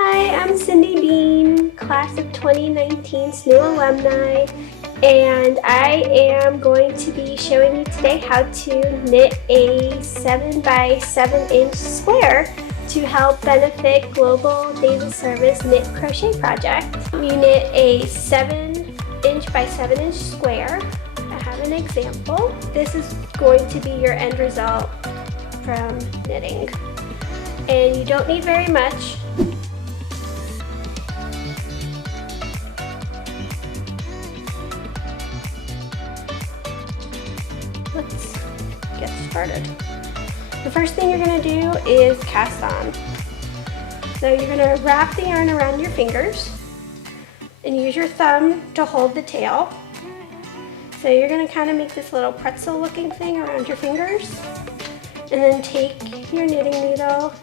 Hi, I'm Syndee, class of 2019 SNU alumni, and I am going to be showing you today how to knit a 7 by 7 inch square to help benefit Global Days of Service Knit Crochet Project. You knit a 7 inch by 7 inch square. I have an example. This is going to be your end result from knitting. And you don't need very much. Let's get started. The first thing you're going to do is cast on. So you're going to wrap the yarn around your fingers and use your thumb to hold the tail. So you're going to kind of make this little pretzel looking thing around your fingers, and then take your knitting needle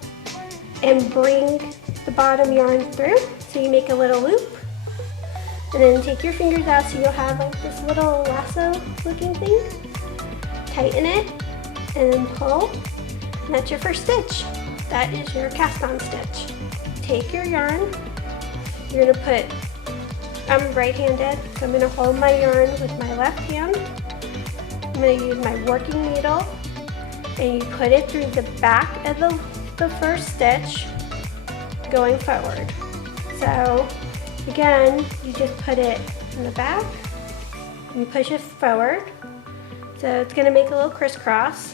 and bring the bottom yarn through so you make a little loop, and then take your fingers out so you'll have like this little lasso looking thing. Tighten it and then pull, and that's your first stitch. That is your cast on stitch. Take your yarn, you're gonna put, I'm right-handed, so I'm gonna hold my yarn with my left hand. I'm gonna use my working needle, and you put it through the back of the first stitch going forward. So again, you just put it in the back and you push it forward. So it's going to make a little crisscross.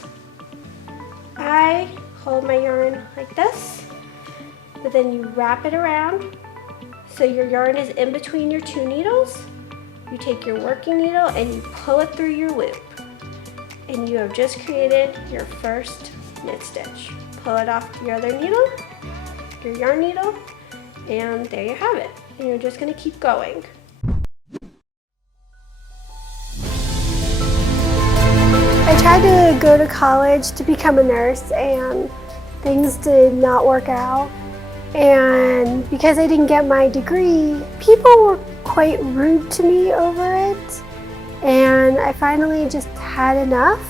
I hold my yarn like this, but then you wrap it around so your yarn is in between your two needles. You take your working needle and you pull it through your loop, and you have just created your first knit stitch. Pull it off your other needle, your yarn needle, and there you have it. And you're just going to keep going. I tried to go to college to become a nurse, and things did not work out. And because I didn't get my degree, people were quite rude to me over it. And I finally just had enough.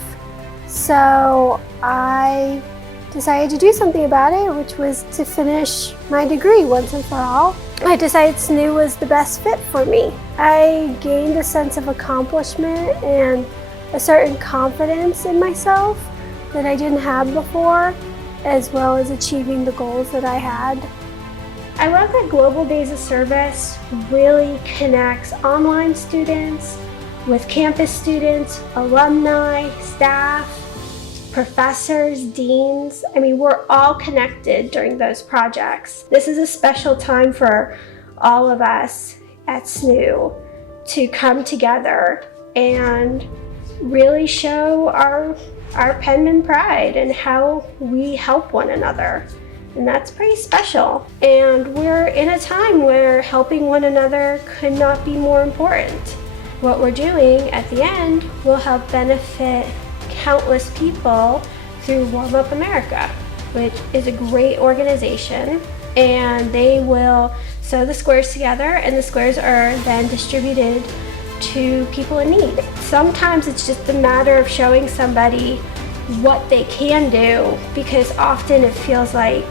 So I decided to do something about it, which was to finish my degree once and for all. I decided SNU was the best fit for me. I gained a sense of accomplishment and a certain confidence in myself that I didn't have before, as well as achieving the goals that I had. I love that Global Days of Service really connects online students with campus students, alumni, staff, professors, deans. I mean, we're all connected during those projects. This is a special time for all of us at SNU to come together and really show our penman pride and how we help one another. And that's pretty special. And we're in a time where helping one another could not be more important. What we're doing at the end will help benefit countless people through Warm Up America, which is a great organization, and they will sew the squares together, and the squares are then distributed to people in need. Sometimes it's just a matter of showing somebody what they can do, because often it feels like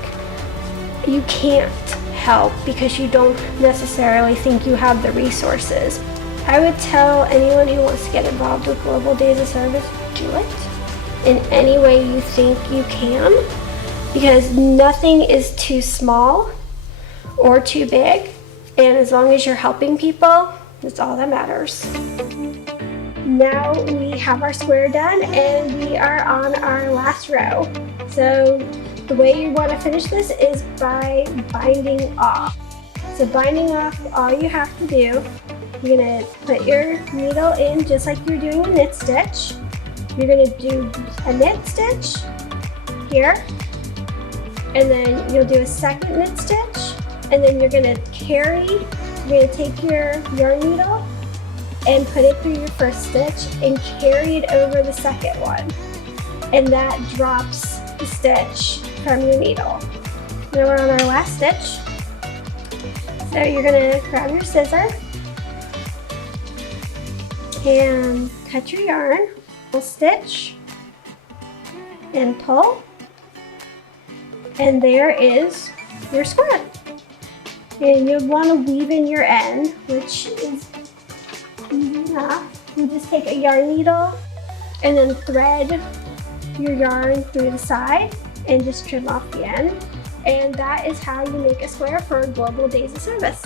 you can't help because you don't necessarily think you have the resources. I would tell anyone who wants to get involved with Global Days of Service, do it in any way you think you can, because nothing is too small or too big, and as long as you're helping people, that's all that matters. Now we have our square done and we are on our last row. So the way you want to finish this is by binding off. So binding off, all you have to do, you're going to put your needle in just like you're doing a knit stitch. You're going to do a knit stitch here, and then you'll do a second knit stitch, and then you're going to carry, you're going to take your yarn needle and put it through your first stitch and carry it over the second one, and that drops the stitch from your needle. Now we're on our last stitch. So you're going to grab your scissor and cut your yarn, stitch and pull, and there is your square. And you'll want to weave in your end, which is easy enough. You just take a yarn needle and then thread your yarn through the side and just trim off the end. And that is how you make a square for Global Days of Service.